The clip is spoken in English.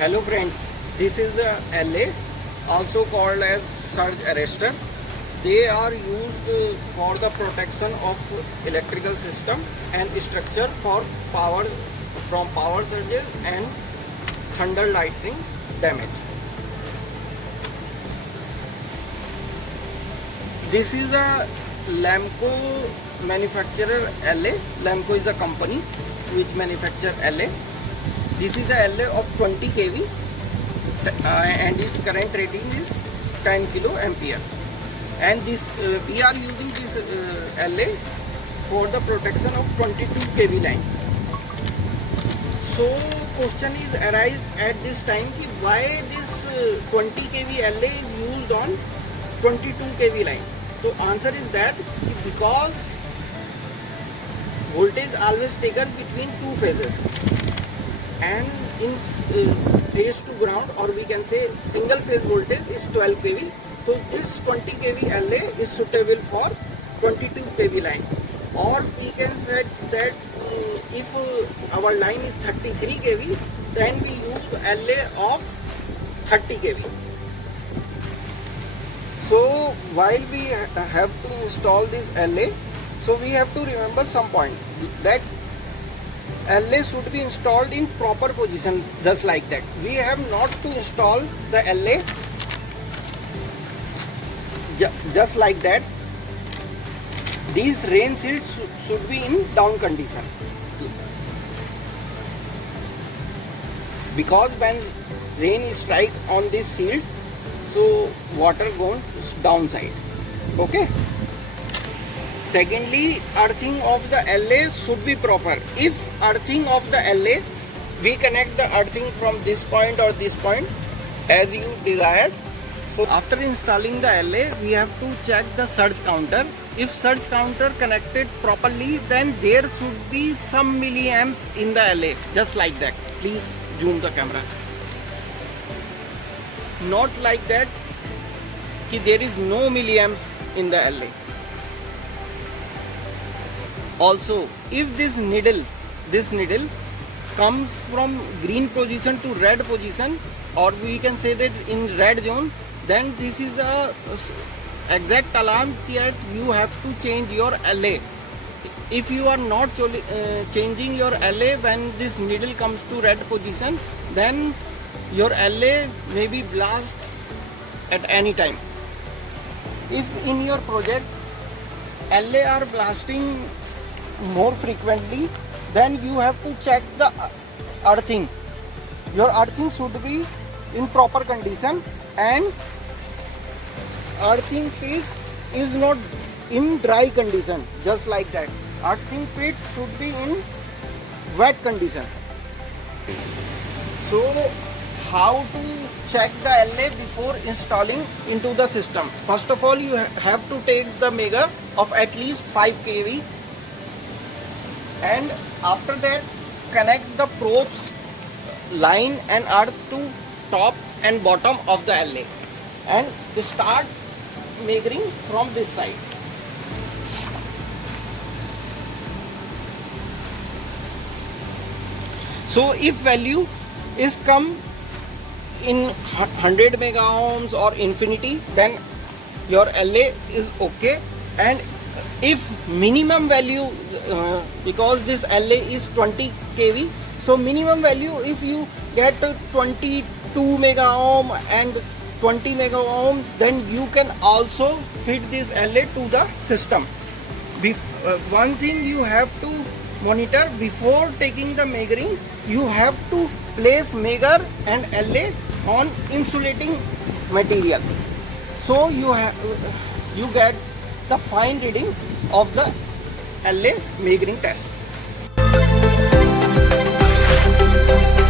Hello friends, this is the LA, also called as surge arrestor. They are used for the protection of electrical system and structure for power from power surges and thunder lightning damage. This is a Lamco manufacturer LA. Lamco is a company which manufacture LA. This is a LA of 20 kV and its current rating is 10 kilo ampere. And this we are using this LA for the protection of 22 kV line. So question is arise at this time ki why this 20 kV LA is used on 22 kV line. So answer is that because voltage always taken between two phases, and in phase to ground, or we can say single phase voltage is 12 kV. So this 20 kV LA is suitable for 22 kV line. Or we can say that if our line is 33 kV, then we use LA of 30 kV. So while we have to install this LA, so we have to remember some point that LA should be installed in proper position, just like that. We have not to install the LA just like that. These rain shields should be in down condition, because when rain strike on this shield, so water goes downside. Okay. Secondly, earthing of the LA should be proper. If earthing of the LA, we connect the earthing from this point or this point as you desired. So after installing the LA, we have to check the surge counter. If surge counter connected properly, then there should be some milliamps in the LA, just like that. Please zoom the camera. Not like that कि there is no milliamps in the LA. Also, if this needle comes from green position to red position, or we can say that in red zone, then this is a exact alarm that you have to change your LA. If you are not changing your LA when this needle comes to red position, then your LA may be blast at any time. If in your project LA are blasting more frequently, then you have to check the earthing. Your earthing should be in proper condition, and earthing pit is not in dry condition, just like that. Earthing pit should be in wet condition. So how to check the LA before installing into the system? First of all, you have to take the measure of at least 5 kV, and after that connect the probes, line and earth to top and bottom of the LA, and start measuring from this side. So if value is come in 100 mega ohms or infinity, then your LA is okay. And if minimum value, because this LA is 20 kV, so minimum value, if you get 22 mega ohm and 20 mega ohms, then you can also fit this LA to the system. One thing you have to monitor before taking the measuring, you have to place measure and LA on insulating material, so you get the fine reading of the LA measuring test.